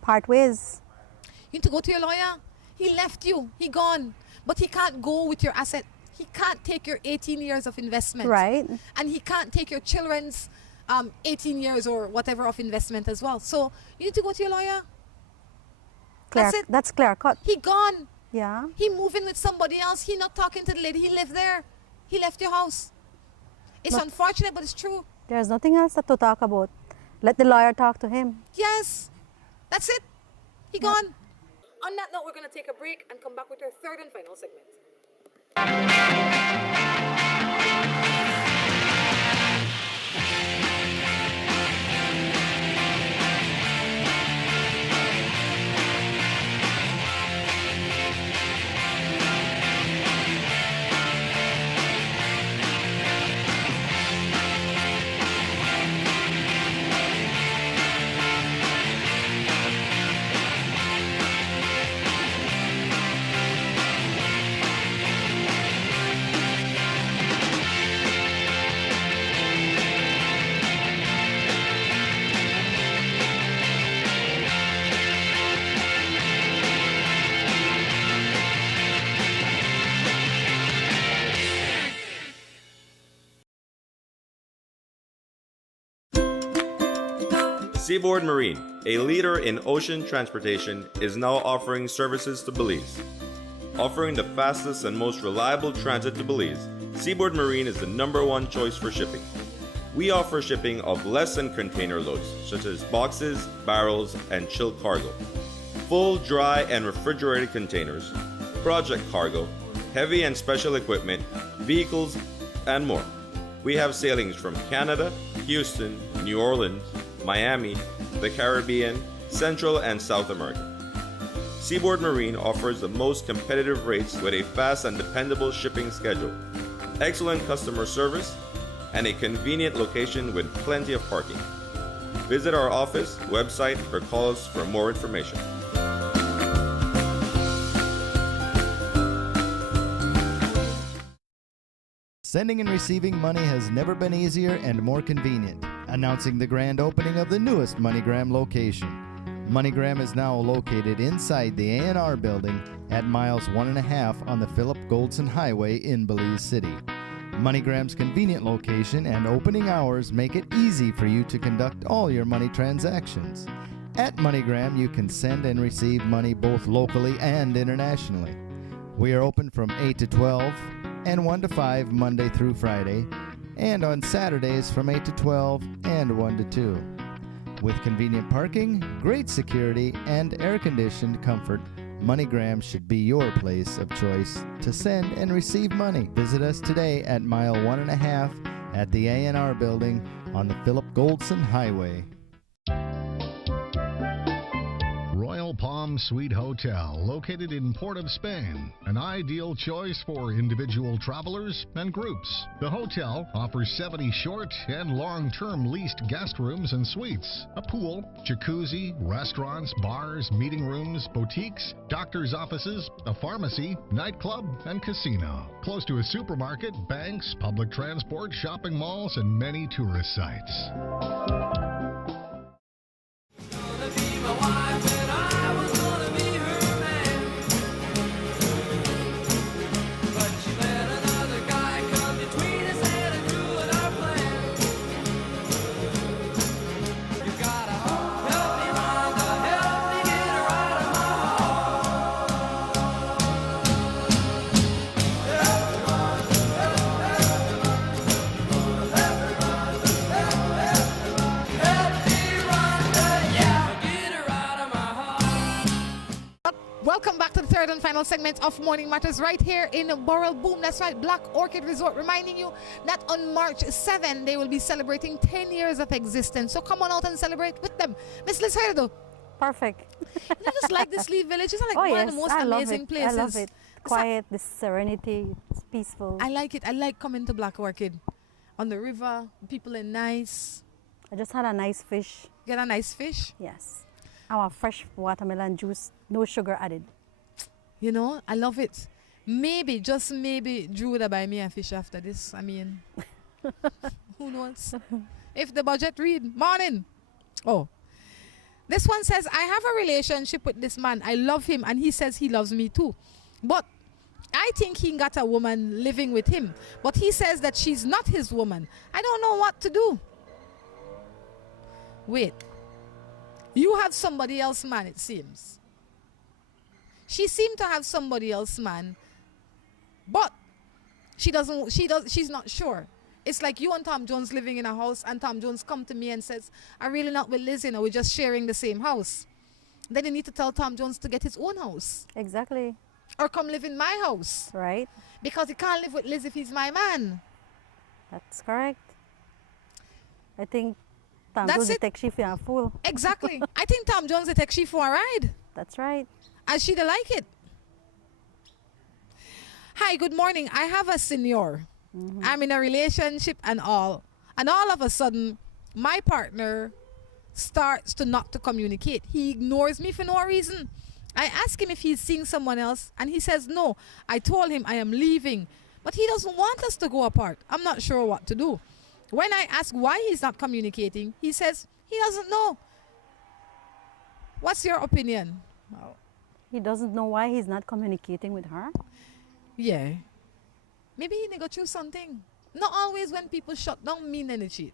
part ways. You need to go to your lawyer. He left you. He gone. But he can't go with your asset. He can't take your 18 years of investment. Right. And he can't take your children's 18 years or whatever of investment as well. So you need to go to your lawyer. That's it. That's clear cut. He gone. Yeah. He moving with somebody else. He not talking to the lady. He lived there. He left your house. It's unfortunate, but it's true. There's nothing else to talk about. Let the lawyer talk to him. Yes. That's it. He gone. On that note, we're going to take a break and come back with our third and final segment. Seaboard Marine, a leader in ocean transportation, is now offering services to Belize. Offering the fastest and most reliable transit to Belize, Seaboard Marine is the #1 choice for shipping. We offer shipping of less than container loads, such as boxes, barrels, and chilled cargo, full, dry, and refrigerated containers, project cargo, heavy and special equipment, vehicles, and more. We have sailings from Canada, Houston, New Orleans, Miami, the Caribbean, Central and South America. Seaboard Marine offers the most competitive rates with a fast and dependable shipping schedule, excellent customer service, and a convenient location with plenty of parking. Visit our office, website, or call us for more information. Sending and receiving money has never been easier and more convenient. Announcing the grand opening of the newest MoneyGram location. MoneyGram is now located inside the A&R building at miles 1.5 on the Philip Goldson Highway in Belize City. MoneyGram's convenient location and opening hours make it easy for you to conduct all your money transactions. At MoneyGram, you can send and receive money both locally and internationally. We are open from 8 to 12 and 1 to 5 Monday through Friday, and on Saturdays from 8 to 12 and 1 to 2. With convenient parking, great security, and air-conditioned comfort, MoneyGram should be your place of choice to send and receive money. Visit us today at mile 1.5 at the A&R building on the Philip Goldson Highway. Palm Suite Hotel, located in Port of Spain, an ideal choice for individual travelers and groups. The hotel offers 70 short and long-term leased guest rooms and suites, a pool, jacuzzi, restaurants, bars, meeting rooms, boutiques, doctor's offices, a pharmacy, nightclub, and casino. Close to a supermarket, banks, public transport, shopping malls, and many tourist sites. Welcome back to the third and final segment of Morning Matters right here in Boral Boom. That's right, Black Orchid Resort, reminding you that on March 7, they will be celebrating 10 years of existence. So come on out and celebrate with them. Miss Liz, how you do? Perfect. You just like this Lee Village. It's like one of the most amazing places. I love it. Quiet, this serenity, it's peaceful. I like it. I like coming to Black Orchid. On the river, people are nice. I just had a nice fish. Get a nice fish? Yes. Our fresh watermelon juice, no sugar added. You know, I love it. Maybe, just maybe, Drew would buy me a fish after this. I mean, who knows? If the budget read. Morning. Oh. This one says, I have a relationship with this man. I love him and he says he loves me too. But I think he got a woman living with him. But he says that she's not his woman. I don't know what to do. Wait. You have somebody else, man, it seems. She seemed to have somebody else, man. But she's not sure. It's like you and Tom Jones living in a house and Tom Jones come to me and says, I'm really not with Liz, you know, we're just sharing the same house. Then you need to tell Tom Jones to get his own house. Exactly. Or come live in my house. Right. Because he can't live with Liz if he's my man. That's correct. I think Tom Jones will take she for a fool. Exactly. I think Tom Jones will take she for a ride. That's right. And she'd like it. Hi, good morning. I have a senior. I'm in a relationship and all. And all of a sudden, my partner starts to not to communicate. He ignores me for no reason. I ask him if he's seeing someone else, and he says no. I told him I am leaving, but he doesn't want us to go apart. I'm not sure what to do. When I ask why he's not communicating, he says he doesn't know. What's your opinion? Well, he doesn't know why he's not communicating with her? Yeah. Maybe he go through something. Not always when people shut down mean any cheat.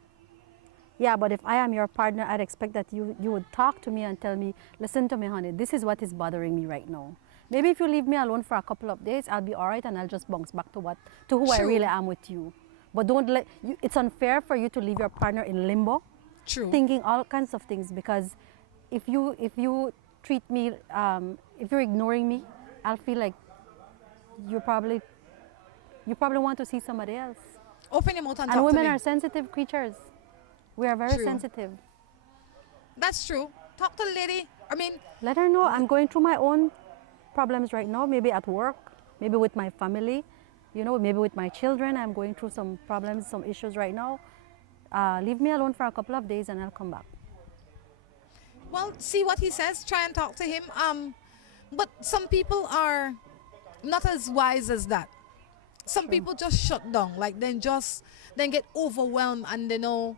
Yeah, but if I am your partner, I'd expect that you would talk to me and tell me, listen to me, honey, this is what is bothering me right now. Maybe if you leave me alone for a couple of days, I'll be all right and I'll just bounce back to who I really am with you. But don't let you, it's unfair for you to leave your partner in limbo. True. Thinking all kinds of things, because if you treat me, if you're ignoring me, I'll feel like you probably want to see somebody else. Open your mouth and talk And to women me. are sensitive creatures. We are very True. sensitive. That's true. Talk to the lady. I mean, let her know I'm going through my own problems right now, maybe at work, maybe with my family, you know, maybe with my children. I'm going through some problems, some issues right now. Leave me alone for a couple of days and I'll come back. well, see what he says. Try and talk to him. But some people are not as wise as that. Some people just shut down, like then get overwhelmed and they not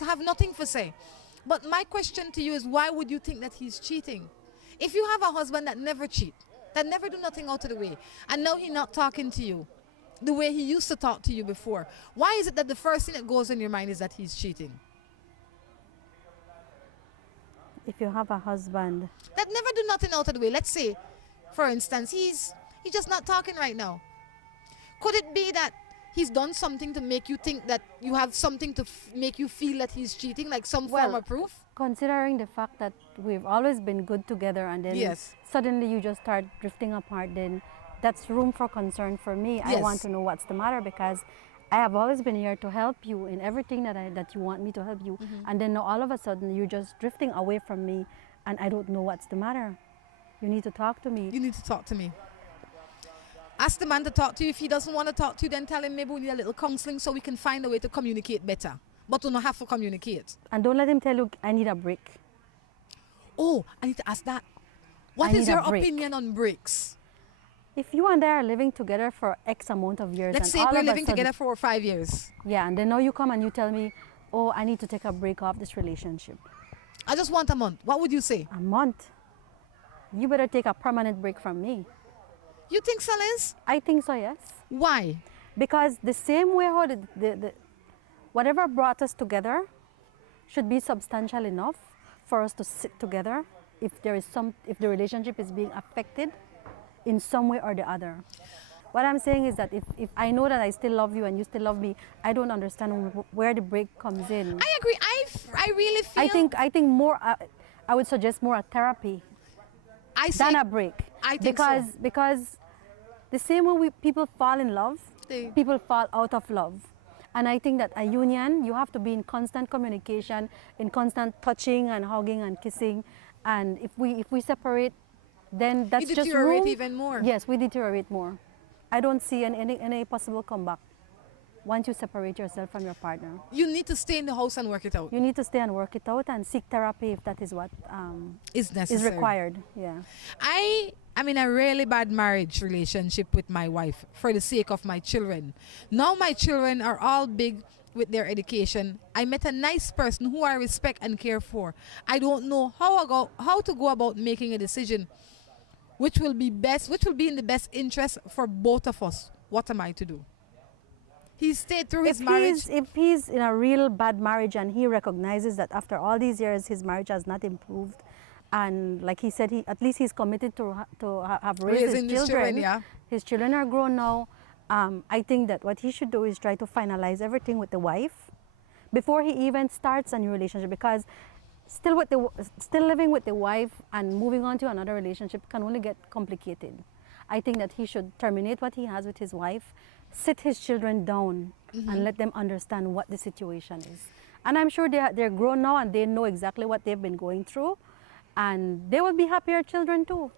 have nothing to say. But my question to you is, why would you think that he's cheating? If you have a husband that never cheat, that never do nothing out of the way, and now he's not talking to you the way he used to talk to you before, why is it that the first thing that goes in your mind is that he's cheating? If you have a husband That never do nothing out of the way. Let's say, for instance, he's just not talking right now. Could it be that he's done something to make you think that you have something to make you feel that he's cheating, like some form of proof? Considering the fact that we've always been good together and then suddenly you just start drifting apart, then that's room for concern for me. I want to know what's the matter, because I have always been here to help you in everything that you want me to help you. And then now all of a sudden you're just drifting away from me. and I don't know what's the matter. You need to talk to me. You need to talk to me. Ask the man to talk to you. If he doesn't want to talk to you, then tell him maybe we need a little counseling so we can find a way to communicate better. But we don't have to communicate. And don't let him tell you, I need a break. Oh, I need to ask that. What is your opinion on breaks? If you and I are living together for X amount of years, let's and say all we're of a living sudden, together for 5 years. Yeah, and then now you come and you tell me, oh, I need to take a break off this relationship. I just want a month. What would you say? A month? You better take a permanent break from me. You think so, Liz? I think so, yes. Why? Because the same way how whatever brought us together should be substantial enough for us to sit together if the relationship is being affected in some way or the other. What I'm saying is that if I know that I still love you and you still love me, I don't understand where the break comes in. I agree. I really feel... I think more, I would suggest more a therapy than a break. I think so. Because the same way people fall in love, people fall out of love. And I think that a union, you have to be in constant communication, in constant touching and hugging and kissing. And if we separate, then that's just room. You deteriorate even more. Yes, we deteriorate more. I don't see any possible comeback once you separate yourself from your partner. You need to stay in the house and work it out. You need to stay and work it out and seek therapy if that is what is necessary. Is required. Yeah. I'm in a really bad marriage relationship with my wife for the sake of my children. Now my children are all big with their education. I met a nice person who I respect and care for. I don't know how to go about making a decision which will be in the best interest for both of us. What am I to do? He stayed through his marriage. If he's in a real bad marriage and he recognizes that after all these years his marriage has not improved, and like he said, at least he's committed to have raised his children. Yeah. His children are grown now. I think that what he should do is try to finalize everything with the wife before he even starts a new relationship, because still living with the wife and moving on to another relationship can only get complicated. I think that he should terminate what he has with his wife, sit his children down, and let them understand what the situation is. And I'm sure they're grown now and they know exactly what they've been going through, and they will be happier children too.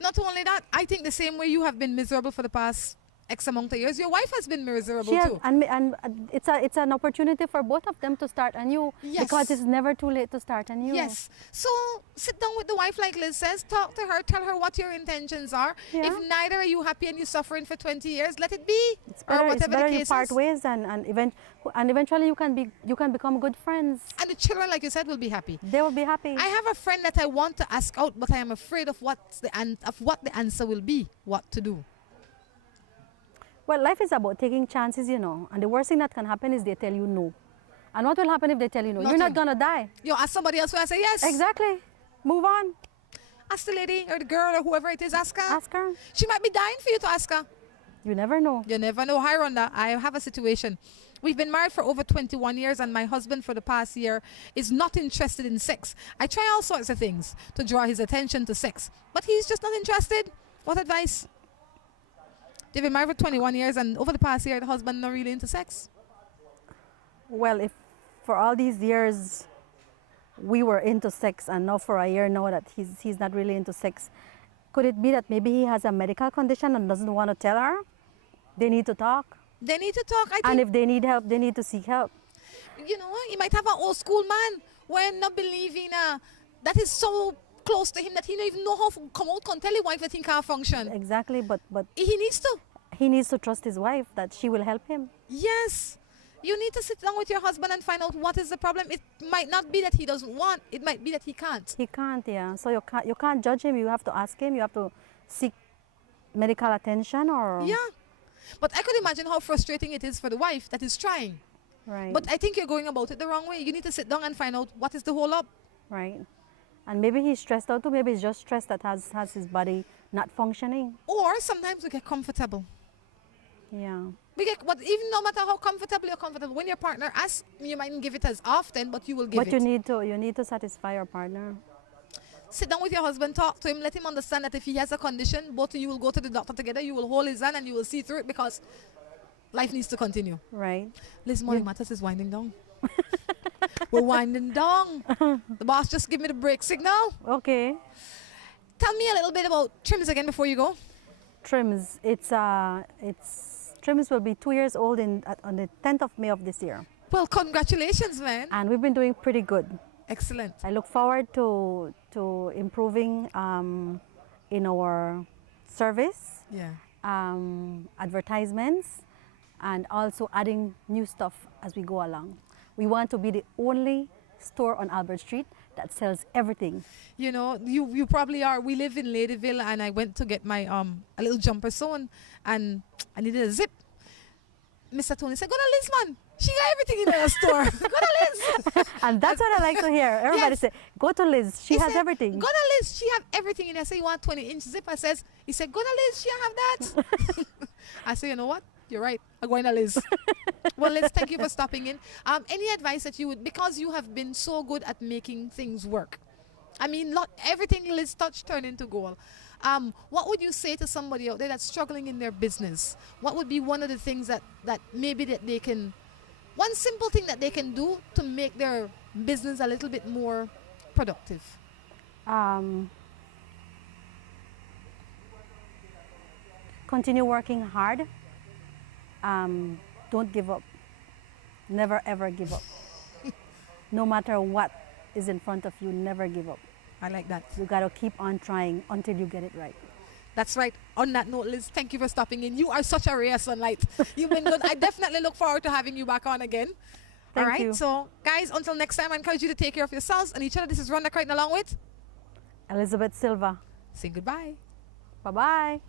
Not only that, I think the same way you have been miserable for the past X amount of years, your wife has been miserable too. And it's an opportunity for both of them to start anew. Yes. Because it's never too late to start anew. Yes. So sit down with the wife like Liz says, talk to her, tell her what your intentions are. Yeah. If neither are you happy and you're suffering for 20 years, let it be. It's better, or whatever it's better the you case part is. ways and eventually you can become good friends. And the children, like you said, will be happy. They will be happy. I have a friend that I want to ask out, but I am afraid of what the answer will be, what to do. Well, life is about taking chances, you know, and the worst thing that can happen is they tell you no. And what will happen if they tell you no? You're not going to die. You ask somebody else who I say yes. Exactly. Move on. Ask the lady or the girl or whoever it is, ask her. Ask her. She might be dying for you to ask her. You never know. You never know. Hi, Rhonda. I have a situation. We've been married for over 21 years and my husband for the past year is not interested in sex. I try all sorts of things to draw his attention to sex, but he's just not interested. What advice? They've been married for 21 years and over the past year, the husband not really into sex. Well, if for all these years we were into sex and now for a year now that he's not really into sex, could it be that maybe he has a medical condition and doesn't want to tell her? They need to talk. They need to talk, I think. And if they need help, they need to seek help. You know, he might have an old school man when not believing that is so close to him that he don't even know how to come out and tell his wife that he can't function. Exactly, but he needs to. He needs to trust his wife that she will help him. Yes. You need to sit down with your husband and find out what is the problem. It might not be that he doesn't want. It might be that he can't. He can't, yeah. So you can't judge him. You have to ask him. You have to seek medical attention or... Yeah. But I could imagine how frustrating it is for the wife that is trying. Right. But I think you're going about it the wrong way. You need to sit down and find out what is the whole up. Right. And maybe he's stressed out too. Maybe it's just stress that has his body not functioning. Or sometimes we get comfortable. Yeah. But even no matter how comfortable you're comfortable, when your partner asks, you mightn't give it as often, but you will give it. But you need to satisfy your partner. Sit down with your husband, talk to him, let him understand that if he has a condition, both of you will go to the doctor together, you will hold his hand and you will see through it because life needs to continue. Right. Liz, Morning Matters is winding down. We're winding down. The boss just give me the break signal. Okay. Tell me a little bit about trims again before you go. Trims. Trims will be 2 years old on the 10th of May of this year. Well, congratulations, man. And we've been doing pretty good. Excellent. I look forward to improving in our service, advertisements, and also adding new stuff as we go along. We want to be the only store on Albert Street that sells everything. You know, you probably are. We live in Ladyville, and I went to get my a little jumper sewn, and I needed a zip. Mr. Tony said, "Go to Liz, man. She got everything in her store. Go to Liz." And that's what I like to hear. Everybody say, "Go to Liz. She has everything." Go to Liz. She have everything in there. I say, "You want 20-inch zip?" He said, "Go to Liz. She have that." I say, "You know what? You're right. I'm going to Liz." Well, Liz, thank you for stopping in. Any advice that you would, because you have been so good at making things work. I mean, not everything Liz touched turned into gold. What would you say to somebody out there that's struggling in their business? What would be one of the things that maybe that they can, one simple thing that they can do to make their business a little bit more productive? Continue working hard. Don't give up. Never ever give up. No matter what is in front of you, never give up. I like that. You got to keep on trying until you get it right. That's right. On that note, Liz, thank you for stopping in. You are such a ray of sunlight. You've been good. I definitely look forward to having you back on again. All right. you. So, guys, until next time, I encourage you to take care of yourselves and each other. This is Rhonda Crichton along with Elizabeth Silva. say goodbye. Bye-bye.